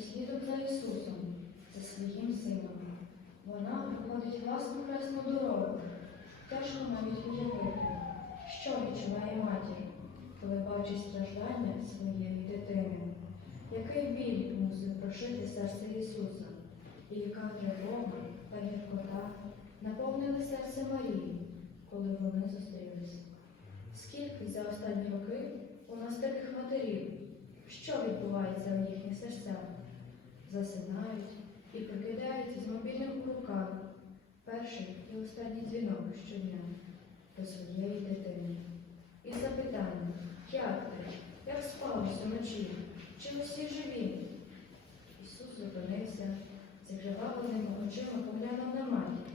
слідом за Ісусом, за своїм сином. Вона проходить власну кресну дорогу. Тяжко навіть уявити, що відчуває матір, коли бачить страждання своєї дитини, який біль мусив прошити серце Ісуса, і яка тривога та гіркота наповнили серце Марії, коли вони зустрілися. Скільки за останні роки у нас таких матерів, що відбувається в їхніх серцях? Засинають і прокидаються з мобільним у руках. Перший і останній дзвінок щодня до своєї дитини. І запитання, як ти, як спалося вночі, чи всі живі? Ісус зупинився, закривавленими очима поглянув на матір,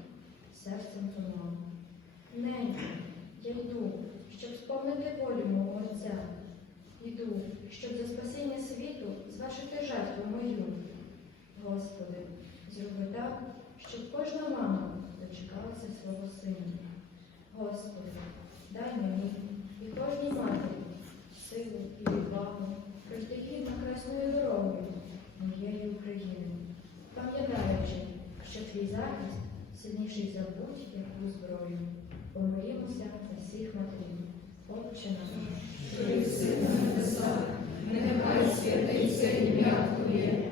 серцем тонув. Ненька, я йду, щоб сповнити волю мого Отця. Йду, щоб за спасіння щоб кожна мама дочекалася свого сина. Господи, дай мені і кожній матері силу і відвагу пройти гідно красною дорогою моєї України, пам'ятаючи, що твій захист сильніший за будь-яку зброю. Помолімося за всіх матерів. Отче наш. що єси на небесах, нехай святиться ім'я Твоє,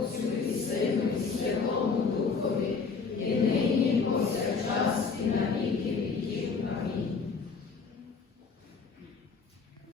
Отцю і Сину, і Святому Духові, і нині, і повсякчас.